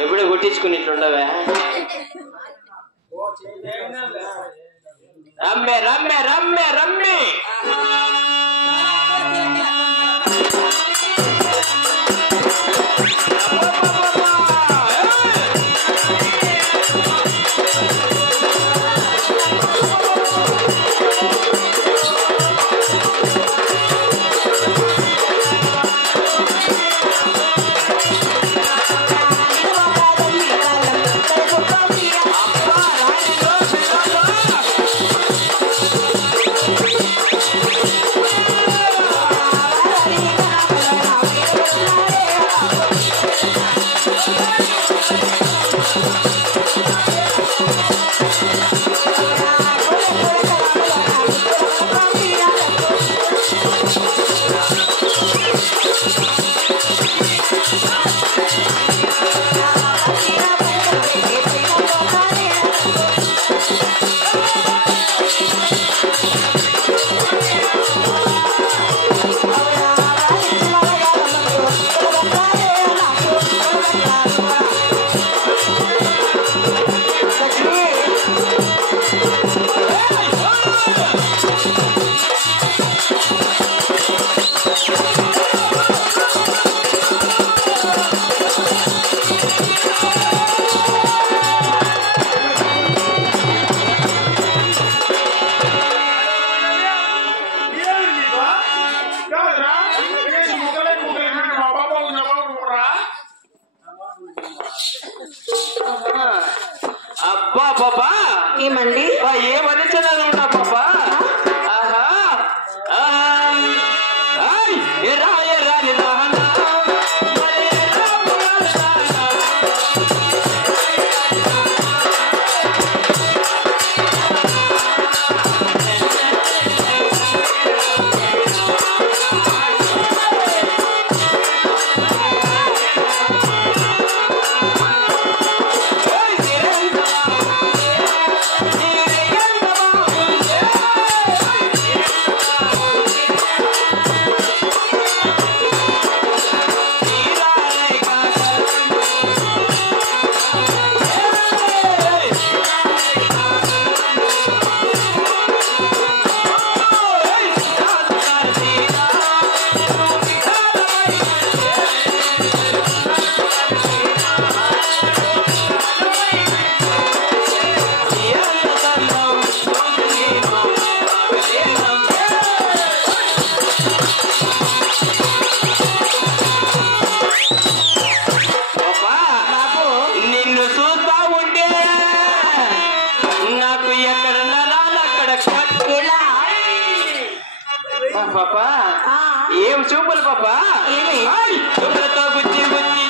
ఎప్పుడు కొట్టించుకుని ఇట్లుండవా రమ్మే రమ్మే రమ్మే రమ్మే అబ్బా పాపా ఏమండి ఏమని చదువుతా పాపా పాపా ఏం చూపులు పాపా చూపులతో గుచ్చి గుచ్చి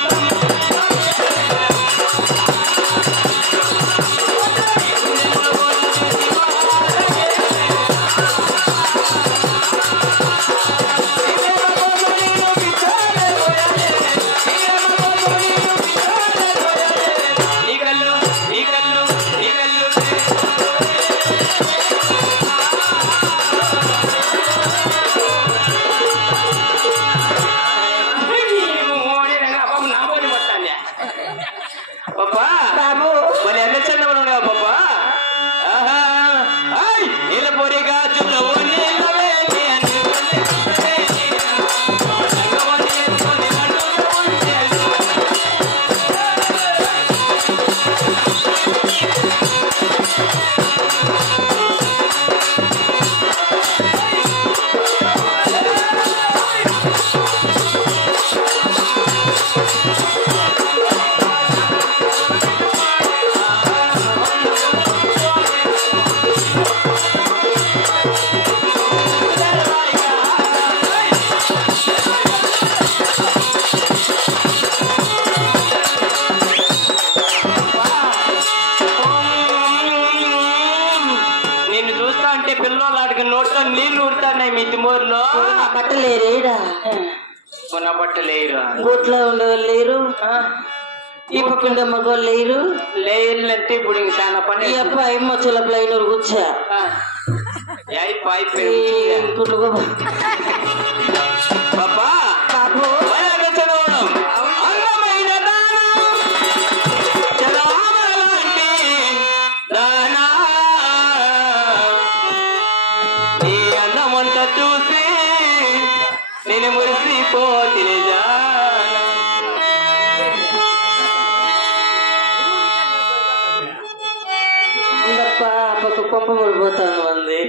నీళ్లు ఉడతాయి మీ తిమ్మూరులో బట్టలేరేడా కొన బట్టలేరు గోట్లో ఉండేవాళ్ళు లేరు ఈ పక్కన మగవాళ్ళు లేరు లేరులంటే ఇప్పుడు ఇంక చాలా పని ఈ అబ్బాయి మొచ్చల ప్లైనర్ కూర్చా పాపా అందమైన పోతిని ఉందప్ప పక్క కొంప పడిపోతాను అంది.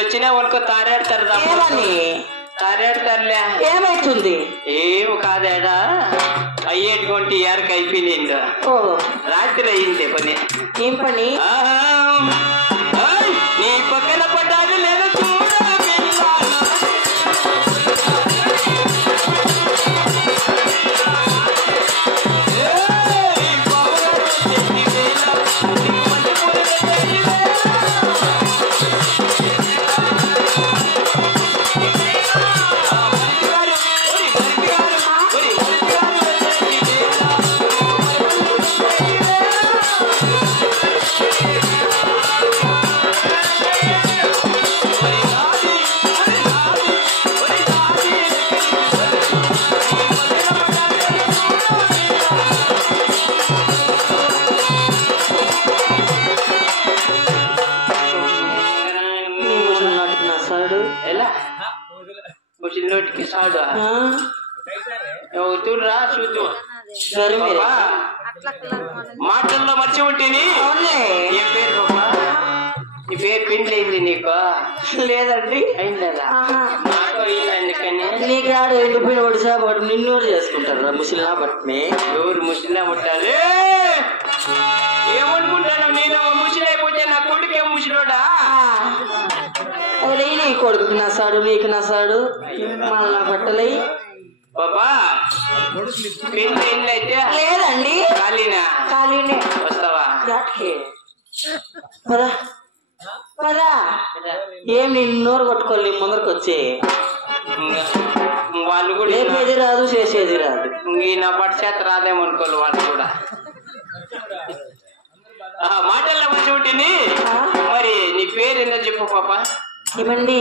వచ్చినా వాళ్ళకు తారేడతారు తారేడతారులే. ఏమైతుంది? ఏమి కాదేడా అయ్యేటువంటి ఏరకు అయిపోయింది. రాత్రి అయింది పని. ఏం పని? నీ పక్కన పడ్డాడు లేదా నోటికి సాడు చూడరా చూద్దు మాటల్లో మర్చి ఉంటేని. ఏం పేరు బాబా నీ పేరు పెండ్లైంది నీకు? లేదండి. అయిందా? నాకు అయింది. అందుకని నీకు ఆడ ఎండిపోయిన వాడు చేప వాడు నిన్నోడు చేసుకుంటారు ముసలినా బట్టిని. ఎవరు ముసలినా పుట్టాలి? ఏమనుకుంటాను నేను? ముసలి అయిపోతే నా కొడుకే ముసలోడా? అదే నీ కొడుకు నసాడు, నీకు నసాడు, మళ్ళీ నా బట్టలై బాబా పెళ్ళి అయితే లేదండి. ఖాళీనా? ఖాళీనే. వస్తావా? పదా పదా. ఏం నిన్నోరు కొట్టుకోవాలి ముందరకు వచ్చి. వాళ్ళు కూడా లేపేది రాదు, చేసేది రాదు. నా పట్టు చేత రాదేమనుకోవాలి వాళ్ళు కూడా. మాటల్లో మంచి ఉంటుంది. మరి నీ పేరు ఏందో చెప్పు పాప. ఏమండి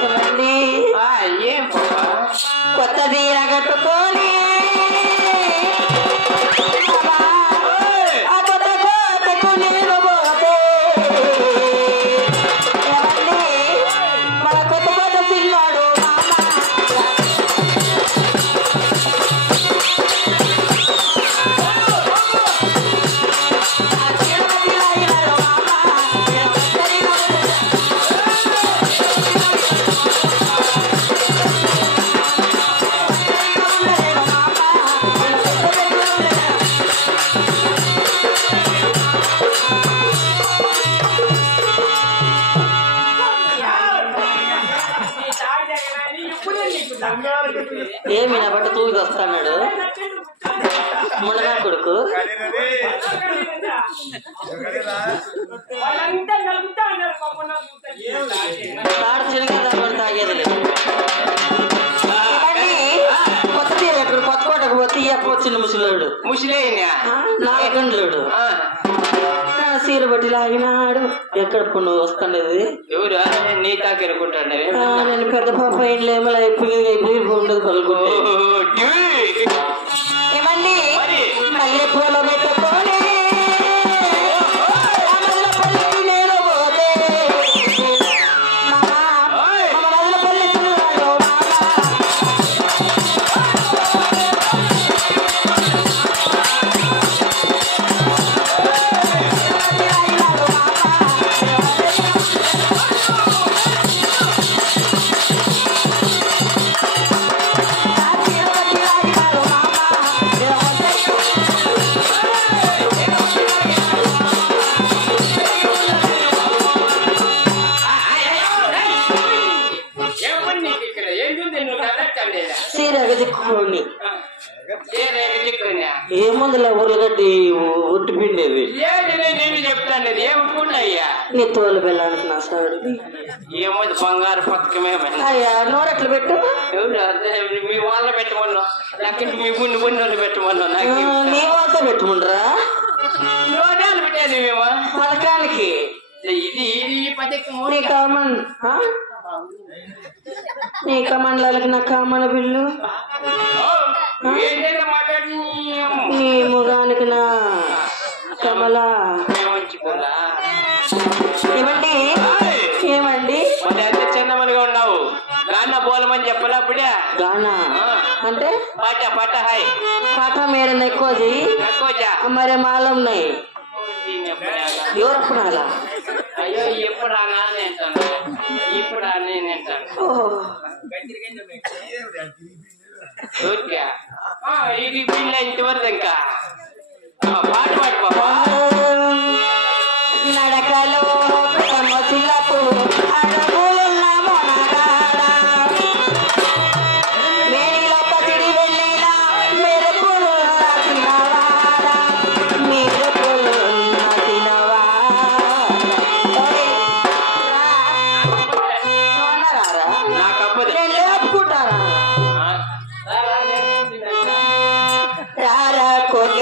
ఏమండి ఏం పాప? కొత్త తీర కట్టుకొని ఏమి నా బట్ట తూగి వస్తాడు మునగా కొడుకు. తాగేది లేదు. కొత్త తీరు కొత్త కోటకు పోతే వచ్చిన ముసలోడు ముసలేనా నాగండ్లుడు సీర బట్టి లాగినాడు. ఎక్కడ నువ్వు వస్తాండేది? ఎవరు? నీ తాకెరుకుంటాడు. నేను పెద్ద పాప ఇంట్లో అయిపోయి ఉండదు పలుకుంటే. ఏమండి మళ్ళీ పూల పెట్టుకొని చిక్కుకోండి. ఏముందిలే ఉర్లగడ్డి ఒట్టి పిండేది. నేను చెప్తాను ఏమనుకున్నాయ్యా నీ తోలు బెల్లానికి నా సాడు. ఏముంది బంగారు పథకమే. అయ్యా నోరెట్లు పెట్టు. మీ వాళ్ళ పెట్టమన్నా నాకు మీ గుండు గుండు పెట్టమన్నా. నాకు నీ వాళ్ళతో పెట్టుకుంటారా? నోరాలు పెట్టాను మేము పథకానికి. ఇది పథకం నీ కామన్ నీ కమండలకి నా కామన బిల్లు. నీ ముఖానికి నా కమల. ఏమండి ఏమండి చిన్నమనిగా ఉన్నావు. గానా పోలమని చెప్పలే అప్పుడే. గానా అంటే పాట పాట హాయ్ పాట మేరన్న ఎక్కువది. మరి మాలో ఉన్నాయి. ఎవరప్పుడు అలా? అయ్యో ఎప్పుడు రానా నేను ఇప్పుడు నేనంటాను. ఇది పిల్ల ఇంతవరకు ఇంకా పాట పాడు పాపా. నడకలో సమసిలకు అడుగులున్న మొనగాడ మేడిలో పసిడి వెళ్ళిన మెరుపులు తినవాడ మెరుపులు తినవాడ. నాకప్పదు లేపుకుంటారా? రారా కొన్ని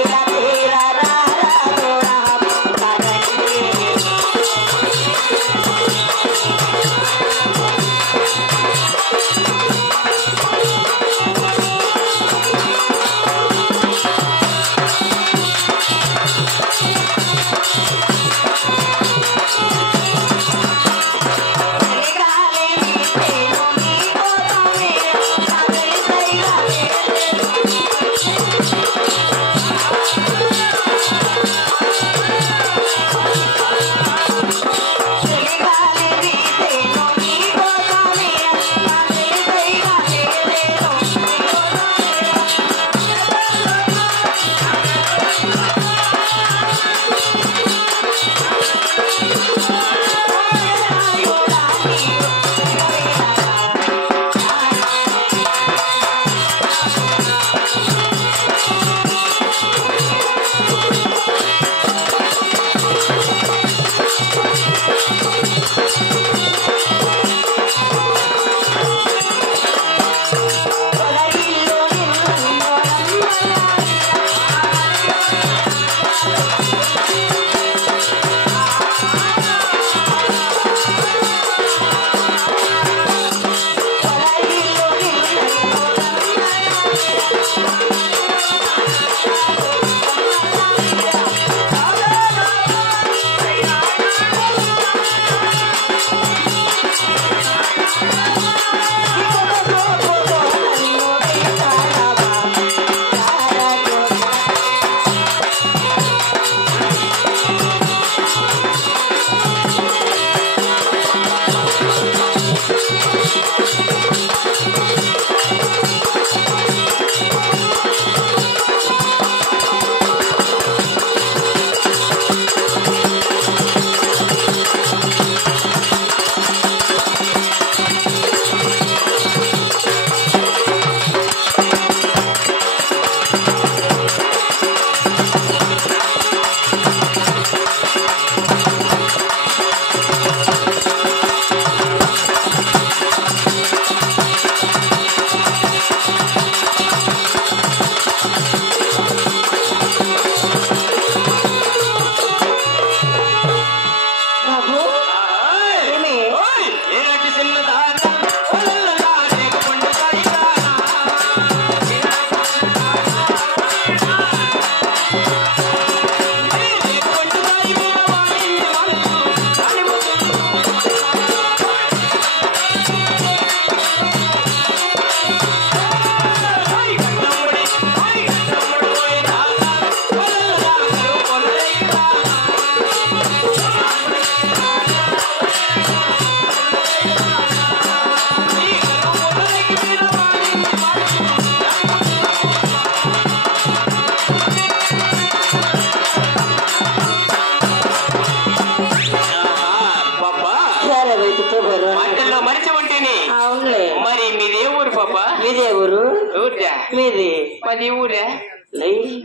మీది మాది ఊరే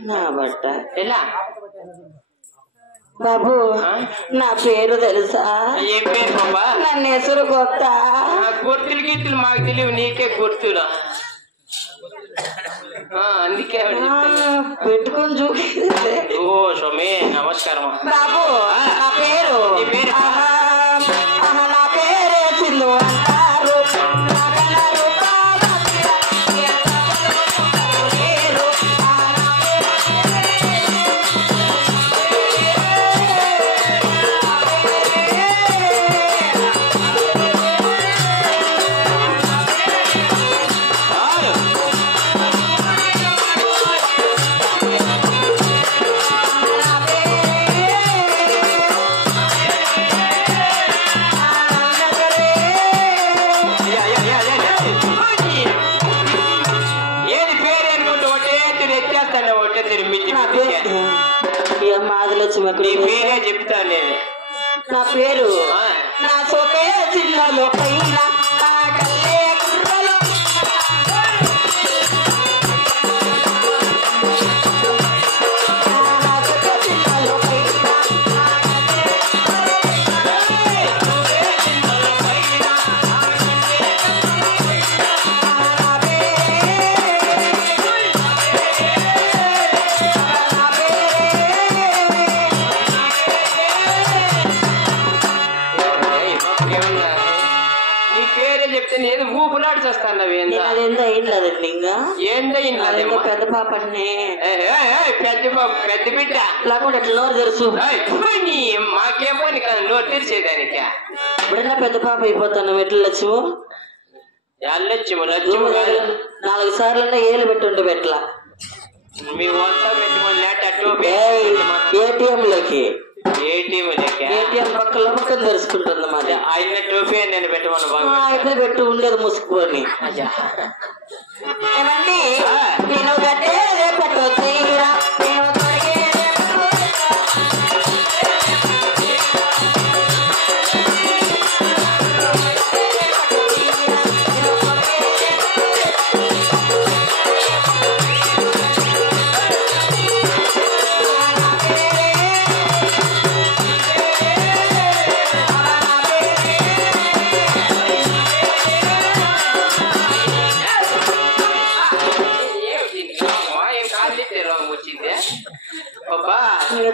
నా బట్ట ఎలా బాబు నా పేరు తెలుసా? ఏం పేరు బాబా? నన్ను ఎసురు గొప్ప గుర్తులు గీతులు మాకు తెలియవు, నీకే గుర్తులు. అందుకే పెట్టుకొని చూపి. ఓ స్వామి నమస్కారం బాబు. నా పేరు నా పేరే సింధు అంటారు. పేరే చెప్తా నేను. నా పేరు నా సోకే చిన్నలో పెద్ద పాపని పెద్ద బిడ్డ లేకుండా ఎట్లా నోరు తెరుసు. మాకేం పని కదా నోరు తెరిచేదానికి. ఇప్పుడన్నా పెద్ద పాప అయిపోతాను. ఎట్లా లక్ష్ము? లక్ష్ము లక్ష్ము 4 సార్లు ఏలు పెట్టుంటే పెట్లా మీ వంట పెట్టుకోండి. ఏటీఎం పక్కన పక్కన తెరుచుకుంటుంది మాది. ఆయన టోపీ నేను పెట్టమను బాగా ఇప్పుడు పెట్టు ఉండేది ముసుకొని. ఏమండి నేను గట్టేదే పెట్టొచ్చు.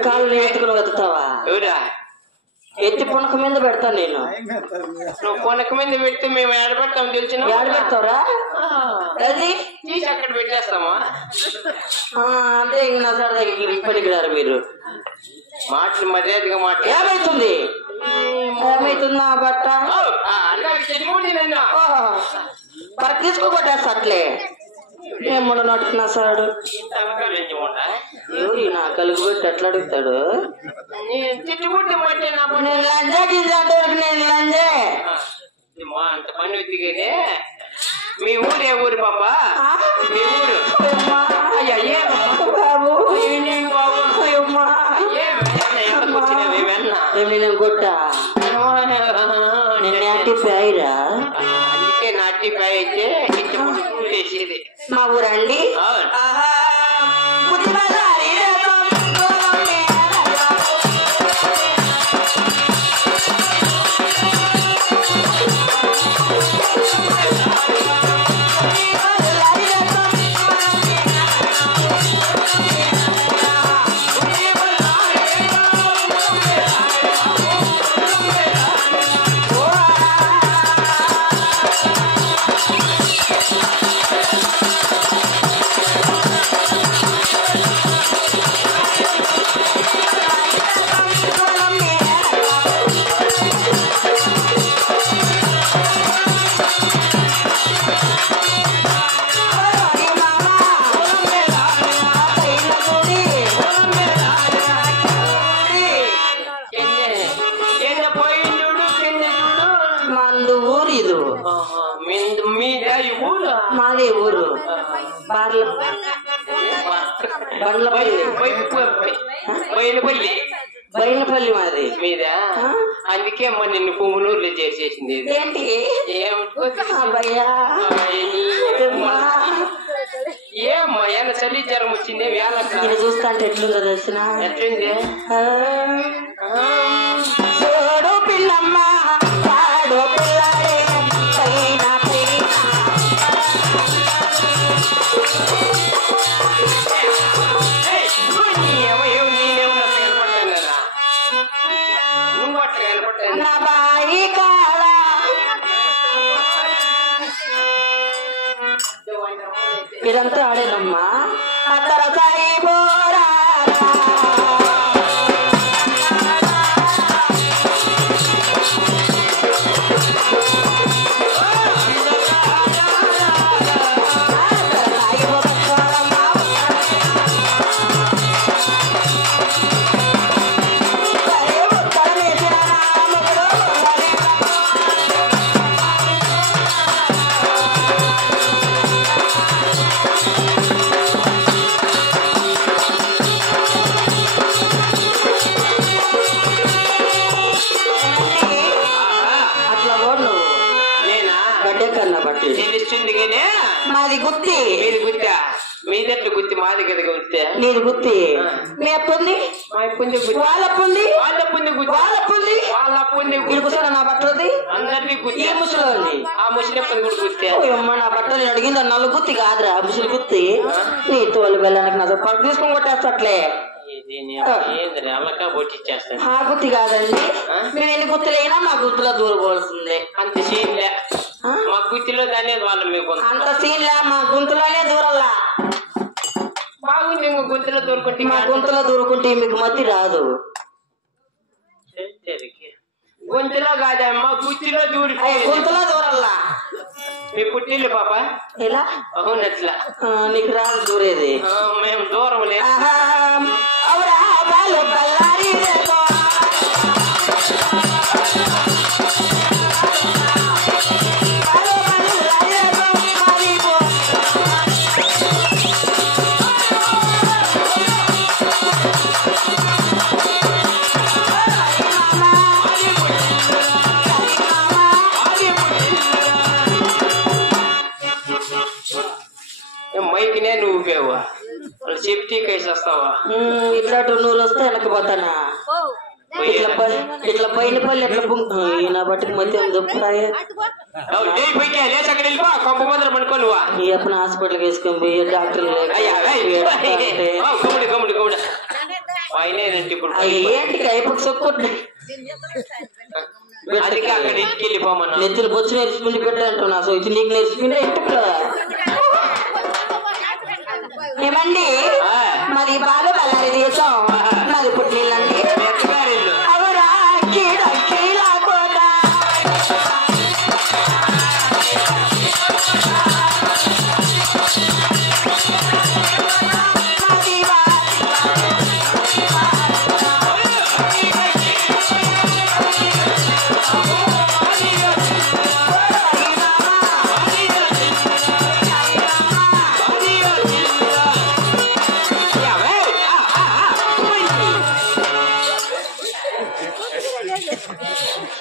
కాళ్ళు ఎత్తుకుని వెతుతావా? ఎత్తి పునక మీద పెడతాను నేను. నువ్వు పునక మీద పెడితే మేము ఏడబెడతాం తెలిసిన. ఏడబెడతావురా? అది తీసి అక్కడ పెట్టేస్తామా? అంటే ఇంక నా సార్ దగ్గర పనికిరారు మీరు. మాటలు మర్యాదగా మాట. ఏమైతుంది? ఏమైతుందా బట్ట తీసుకోబట్టేస్తా అట్లే. ఏమన్నా నడుతున్నా సాడు ఎవరి నా కలుగు పెట్టి ఎట్లా అడుగుతాడు? నేను లంజా గింజ అంటే నేను లంజే. పని దిగేదే. మీ ఊరు ఏ ఊరు పాపా? మీ ఊరు బాబు నేను కొట్ట నేను నాటి పాయిరా. అందుకే నాటి పాయి అయితే వేసేది. మా ఊరండి మాదే ఊరు బయలుపల్లి మాది మీద. అందుకే అమ్మ నిన్ను పువ్వునూరులో చేసేసింది. ఏంటి ఏమ్మా ఏమన్నా చలి జ్వరం వచ్చింది వేళక్క నేను చూస్తా అంటే ఎట్లుందో తెలిసిన ఎట్లుంది చూడు పిల్లమ్మ పాడు పిల్లాడే పైన నా బాయి కాడ ఇదంతా ఆడేనమ్మా అతర సాయి బోరా తెలుస్తుంది కానీ మాది గుత్తి మీది గుత్తా మీదెట్లు గుత్తి మాది కదా గుత్తే నీది గుత్తి మీ అప్పుంది వాళ్ళప్పుంది వాళ్ళప్పుంది కూర్చొని నా బట్టలది అందరినీ గుత్తి ఈ ముసలి ఆ ముసలి కూడా గుత్తే అమ్మ నా బట్టలు అడిగింది నల్ల గుత్తి కాదురా ముసలి గుత్తి నీ తోలు వెళ్ళడానికి నాతో పట్టు తీసుకొని కొట్టేస్తట్లే అల్లకా పొట్టిచ్చేస్తాను ఆ గుత్తి కాదండి మేము ఎన్ని గుత్తులైనా మా గుత్తులో దూరపోవాల్సిందే అంత సీన్లే మా గుత్తిలో దాన్ని వాళ్ళ మీకు అంత సీన్లే మా గుంతులోనే దూరల్లా బాగుంది ఇంకో గుంతలో దూరుకుంటే మా గుంతలో దూరుకుంటే మీకు మతి రాదు గుంతలో కాదమ్మా గుత్తిలో దూరి గుంతలో దూరల్లా మీ పుట్టిల్లు పాప ఎలా అవునట్లా నీకు రాదు దూరేది మేము దూరం లేదు మైకినే నువ్వు ఊపేవా చెప్తే కేసు వస్తావా ఇట్లా 200 వస్తే వెనకపోతానా ఇట్లా పైన పళ్ళు ఎట్లా నా బట్టుకు మధ్య దొప్పుతాయి ఈ అప్పుడు హాస్పిటల్కి వేసుకొని పోయి డాక్టర్లు ఏంటి అయిపోయి సొక్కుంటున్నాయి నెత్తులు బొచ్చు నేర్చుకుని పెట్టాలంటున్నా సో ఇది నీకు నేర్చుకునే ఇంటిలో ఏమండి మరి బాగా వెళ్ళాలి దేశం మరి పుట్టినండి అవురా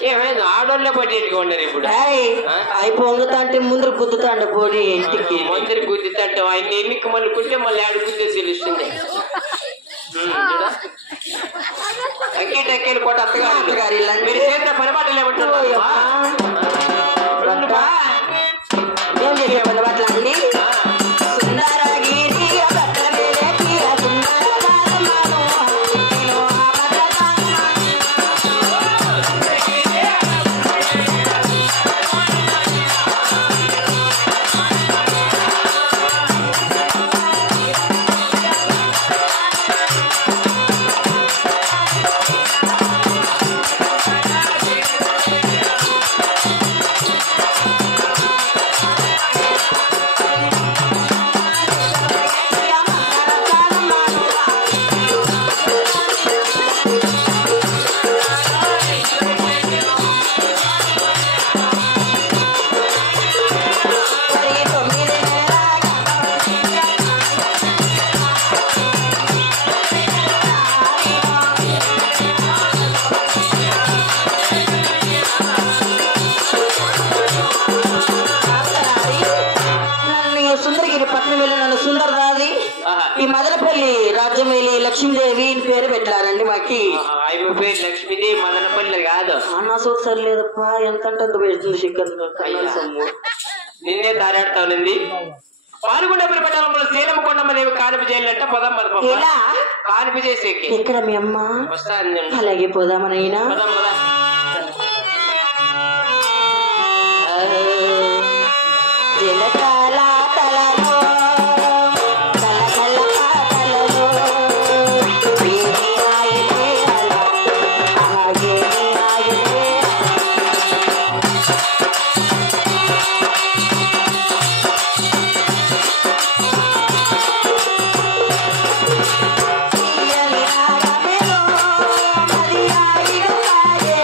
ఏమైంది ఆడోళ్ళే పట్టేట్టుగా ఉన్నారు ఇప్పుడు అయి పొంగుతా అంటే ముందర గుద్దుతాండ పోనీ ఇంటికి ముందర గుద్దుతాంటే ఆయన ఎన్నిక మళ్ళీ కుట్టే మళ్ళీ ఆడ గుద్దే తెలుస్తుంది అక్కేటక్కేలు కొట్ట అత్తగారు మీరు చేసిన పని బాటలు ఏమంటారు ఏం చేసే పని బాటలు అండి రాజమేలి లక్ష్మీదేవి అని పేరు పెట్టారండి మాకి. ఆమె పేరు లక్ష్మీదేవి మదనపల్లి కాదు. అన్న సోకు సరిలేదప్పా, ఎంత అంత పెడుతుంది చికెన్ సొమ్ము. నిన్నే తారాడుతావునింది. పాల్గొండపల్లి పట్టణంలో శ్రీరమ్మ కొండమ్మ దేవి కానుపు చేయాలంటే పొదం ఎలా కానుపు చేసేకి ఎక్కడ మీ అమ్మ? వస్తాను. అలాగే పోదామనైనా. పదం పద. జలకాల తలలో కలకల పాటలలో ఏమి ఆయనే అలా ఆగేమి ఆయనే. తీయని రాగమేలో మది ఆగిన సాగే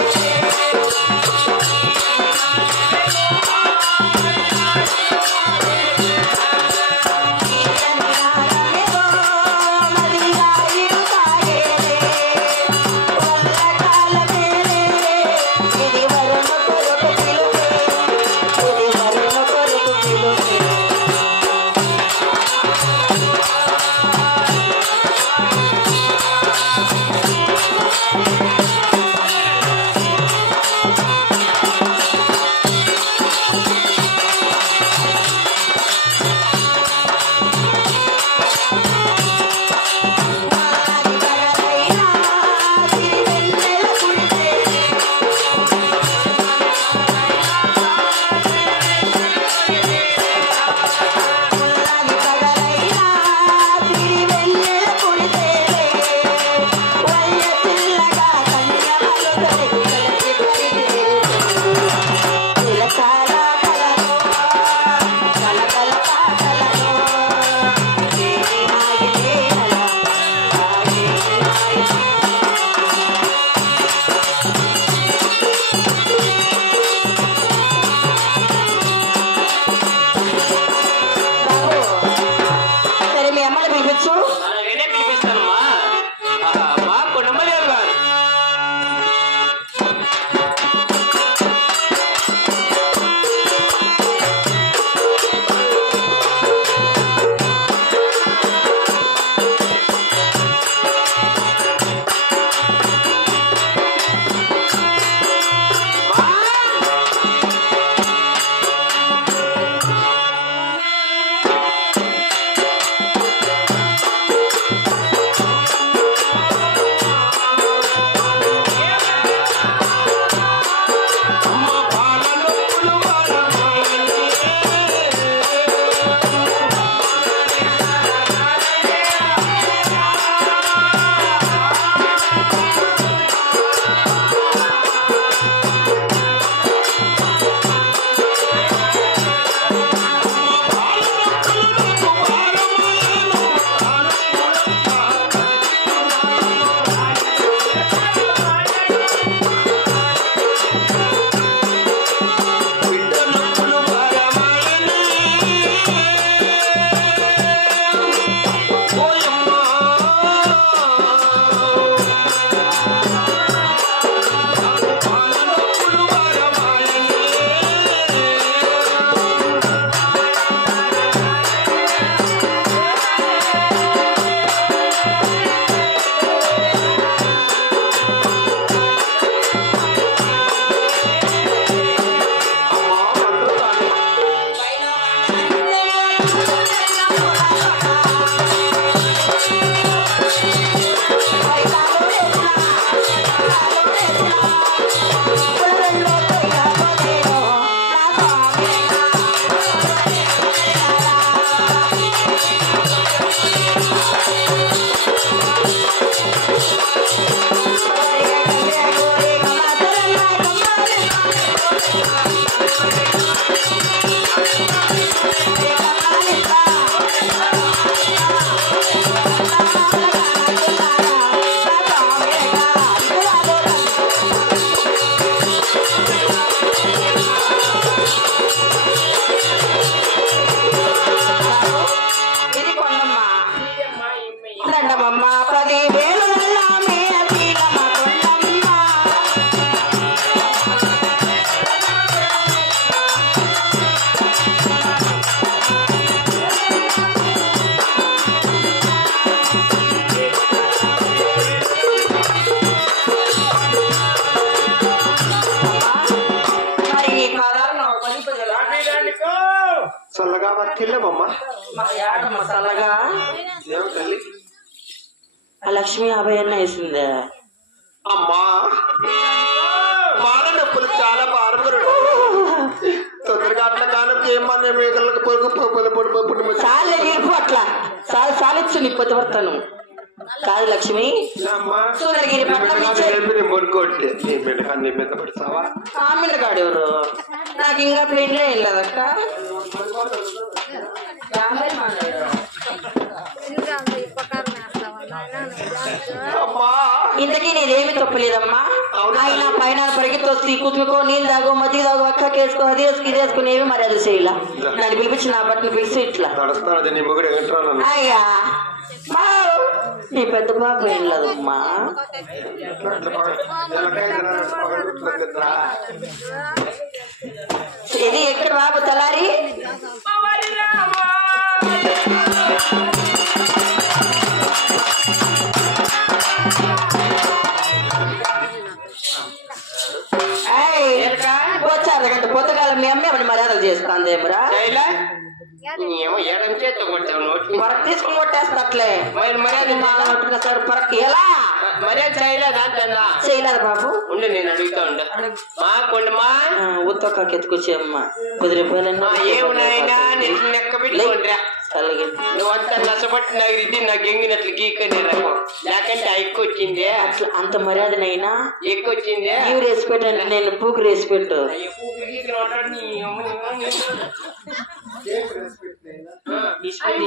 ఏమమ్మా ఏడమ్మ చల్లగా ఏం తల్లి ఆ లక్ష్మి అభయన్న వేసిందే అమ్మా బాల నొప్పులు చాలా బాధపడు తొందరగా అట్లా కానుక ఏమన్నా మేకలకు పొడుగు చాలే నీకు అట్లా చాలిచ్చు నీ పొద్దుపడతాను కాదు లక్ష్మి సూర్యగిరి పొడుకొట్టి నీ మీద పడతావా ఆమెగాడు ఎవరు నాకు ఇంకా పెళ్ళి ఏం లేదక్క ఇంతకీ నేనేమి తప్పలేదమ్మా ఆయన పైన పరిగి తొస్తి కుతుకో నీళ్ళు తాగు మజ్జిగ తాగు అక్క కేసుకో అది వేసుకు ఇది వేసుకునేవి మరి అది చేయాల నన్ను పిలిపించి నా బట్టలు పిలిచి ఇట్లా అయ్యా నీ పెద్ద బాబు ఏం లేదమ్మా ఇది ఎక్కడ బాబు తలారి వచ్చారగంట పొద్దుకాలం మీ అమ్మే మర్యాదలు చేస్తాంది ఏమరా ఏడం చేత కొట్టావు పరక్ తీసుకుని కొట్టేస్తా అట్లే మర్యాద సార్ పరక్ ఎలా మర్యాద చేయలేదా చేయలేదు బాబు ఉండు నేను అడుగుతా ఉండు మా కొండమా ఉత్తొక్క ఎత్తుకొచ్చేయమ్మా కుదిరిపోయినా ఏమున్నాయినా నేను లెక్క పెట్టుకుంటా అలాగే నువ్వంతా నష్టపట్టి నగిరిద్ది నాకు ఎంగినట్లు గీకని రకం లేకంటే ఎక్కువ వచ్చింది అట్లా అంత మర్యాదనైనా ఎక్కువ వచ్చింది నీవు రేసి పెట్టండి నేను పూకు రేసి పెట్టు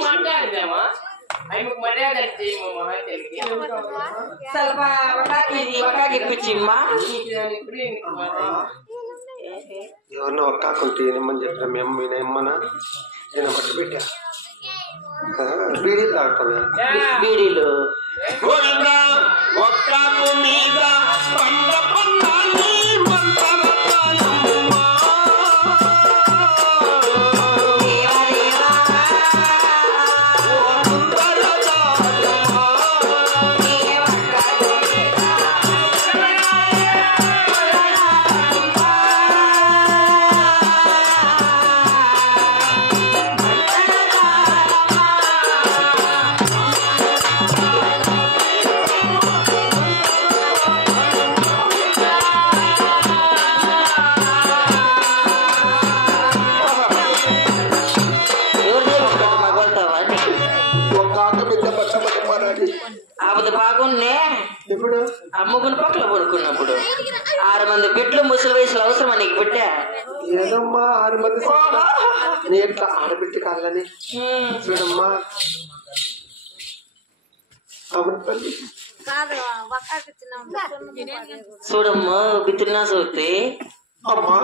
మాట్లాడదామా మర్యాద ఇప్పించిమ్మా ఎవరినో ఒక్కాకుంటే ఏమని చెప్పా మేము మీ ఏమన్నా నేను పట్టు పెట్టా బీడీలు తాగుతావే బీడీలు ఒక్కాకు మీద బాగున్నే ఇప్పుడు అమ్ముకుని పక్కల పడుకున్నప్పుడు 6 మంది బిడ్డలు ముసలి వయసులో అవసరమా నీకు బిడ్డ ఏదమ్మా 6 మంది నీ ఎట్లా ఆడబిడ్డ కాదని చూడమ్మా చూడమ్మా బిత్తినా చూస్తే అమ్మా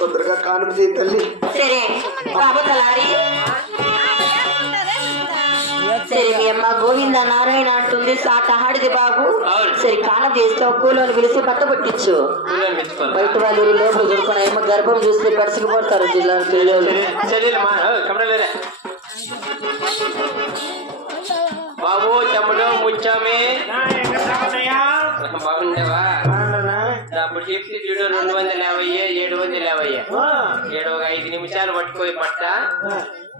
తొందరగా కానుక చేయి తల్లి సరే బాబు తలారి సరే మీ అమ్మ గోవింద నారాయణ అంటుంది సాట ఆడిది బాబు సరే కాన చేస్తే కూలోని పిలిచి పట్ట పట్టించు బయట వాళ్ళు లోపల దొరుకుని ఏమో గర్భం చూస్తే పడుచుకుపోతారు జిల్లా పిల్లలు బాబు తమ్ముడు ముచ్చామే బాగుండేవా అప్పుడు చెప్తే చూడు 250 750 ఒక 5 నిమిషాలు పట్టుకోయి పట్ట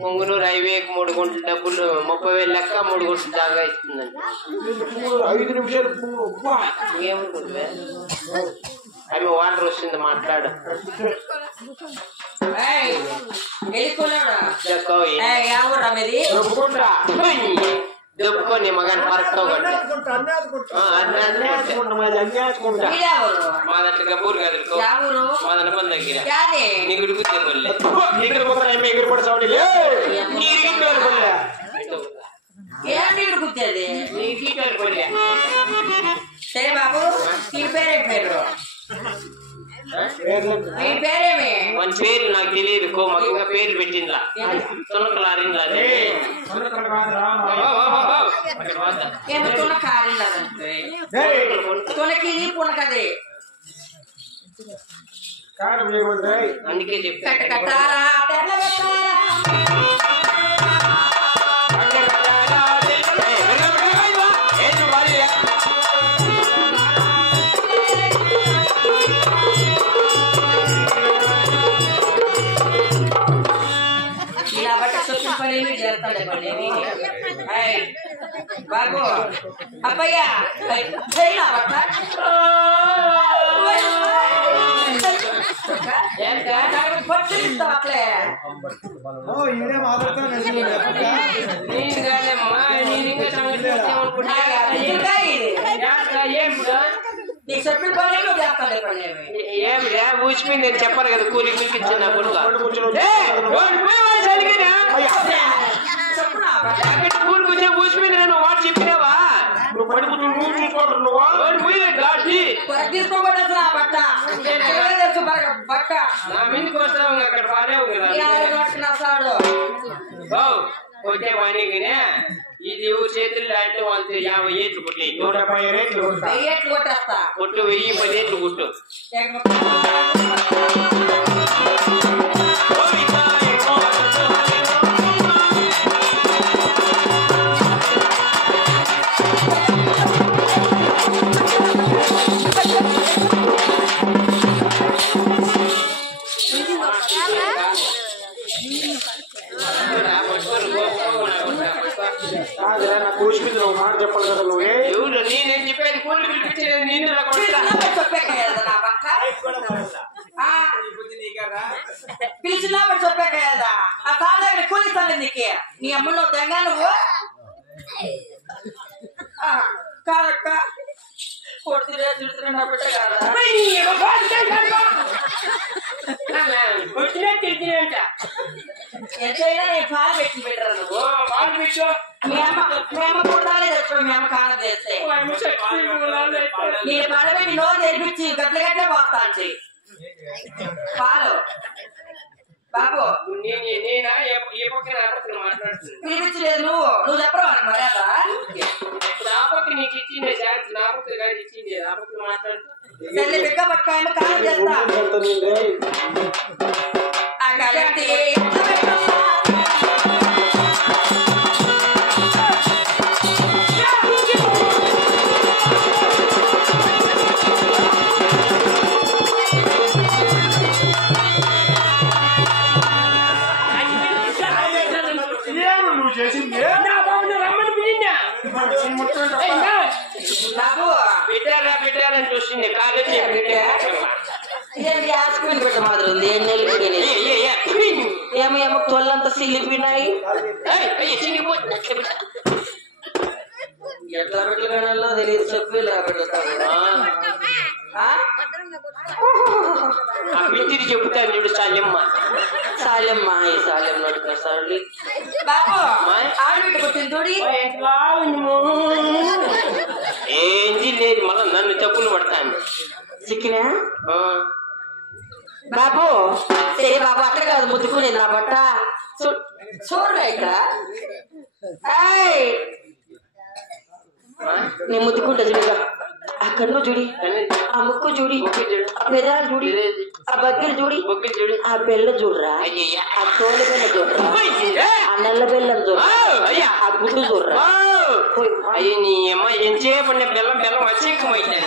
పొంగునూరు హైవేకి 3 గుంటల డబ్బులు 30,000 లెక్క 3 గుంటల దాకా ఇస్తుందండి 5 నిమిషాలు ఏమనుకుంటుంది ఆమె వాటర్ వస్తుంది మాట్లాడు దొప్పుకొని మగన్ పరక్తో మా దగ్గర గబ్బూరు కదులుకో మా దగ్గర పని దగ్గర నీకు గుర్తే కొల్లే సరే బాబు మీ పేరేం పేరు మీ పేరేమి మన పేరు నాకు తెలియదు కోమకంగా పేర్లు పెట్టిందా తునకలారిందా ఏమో తునకారిందంటే తునకిది పునకది అందుకే చెప్తా కట్టారా బాబు అబ్బయ్యా చేయనా బట్ట పట్టిస్తాలే నీకు చెప్పిన పని నువ్వు చేస్తాలే పని ఏం ఊసిపోయింది నేను చెప్పాను కదా కూలి పిలిపించిన కూలి కూర్చొని ఊసిపోయింది నేను వాడు చెప్పినావా తీసుకోబడేసిన బట్ట బట్ట నా మీదకి వస్తావు అక్కడ పాడావు కదా వచ్చే వాణికినే ఇది చేతులు అంటే వాళ్ళతో 50 ఏట్లు కుట్టి 170 రేట్లు కొట్టేస్తా కొట్టు 1010 ఏట్లు కుట్టు నాకు ఊసిపోయింది నువ్వు మాట చెప్పాలి కదా నువ్వే ఎవరు నేనేం చెప్పేది కూలి పిలిపించేది నేను పిలిచినప్పుడు చెప్పాక కదా ఆ తాత దగ్గర కూలిస్తాను నీకే నీ అమ్మ నువ్వు తెంగా నువ్వు కాదక్క కొడుతున్నా తిడుతున్నా బిడ్డ కదా ఎంతైనా నేను పాలు పెట్టి పెట్టరా నువ్వు పాలు పెట్టు మేము పుట్టాలే తెచ్చుకో మేము కాలం చేస్తే నేను పడబెట్టి నోరు తెరిపించి గట్ల గట్లే పోస్తా అంటే పాలు బాబు నేనా ఏ పక్కన మాట్లాడుతుంది పిలిపించలేదు నువ్వు చెప్పరా మర్యాద నా పక్క నీకు ఇచ్చిండే ఛాన్స్ నా పక్క కాదు ఇచ్చిండే నా పక్క మాట్లాడుతూ తల్లి బిడ్డ పట్టుకోమో కాలం చేస్తా పెట్టారని చూస్తుంది కాలేజీ హాస్పిటల్ పెట్ట మాత్రం ఉంది ఏమో తొల్లంతా సిల్లిపోయినాయి ఎట్లా పెట్టగలలో తెలియదు చెప్పు ఇలా పెడతాను మిత్తిరి చెబుతాను చూడు సాలెమ్మ సాలెమ్మ ఈ సాలెమ్మ నడుపుతాడు బాబు ఆడబిడ్డ పుట్టింది చూడి ఏంది లేదు మళ్ళీ నన్ను తప్పులు పడతాను చిక్కినా బాబు సరే బాబు అక్కడ కాదు ముద్దుకునేది నా బట్ట చూడరా ఇక్కడ నేను ముద్దుకుంటా చూడగా ఆ కన్ను చూడి ఆ ముక్కు చూడి ఆ పెదాలు చూడి ఆ బగ్గలు చూడి ఆ బెల్ల చూడరా ఆ తోలు బెల్ల చూడరా ఆ నల్ల బెల్లం చూడరా ఆ గుడ్డు చూడరా అయ్యి నీ అమ్మ ఎంతసేపు బెల్లం బెల్లం వచ్చేకమైతే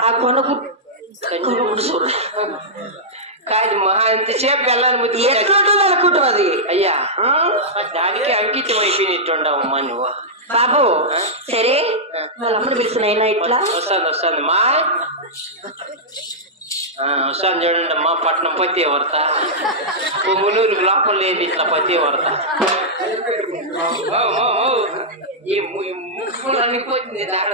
ఆ కొనుగుడ్డు చూడరా కాదు మహా ఎంతసేపు బెల్లాన్ని ముద్దు ఎట్లుంటుంది అనుకుంటావు అది అయ్యా దానికి అంకితం అయిపోయినట్టుండవమ్మా నువ్వు బాబు సరే వాళ్ళమ్మని పిలిచినైనా ఇట్లా వస్తుంది మా వస్తాను చూడండి అమ్మా పట్నం పత్తి వర్త పొంగునూరు లోపల లేదు ఇట్లా పత్తి వర్త ఈ ముక్కులు అన్ని పోతుంది దాడ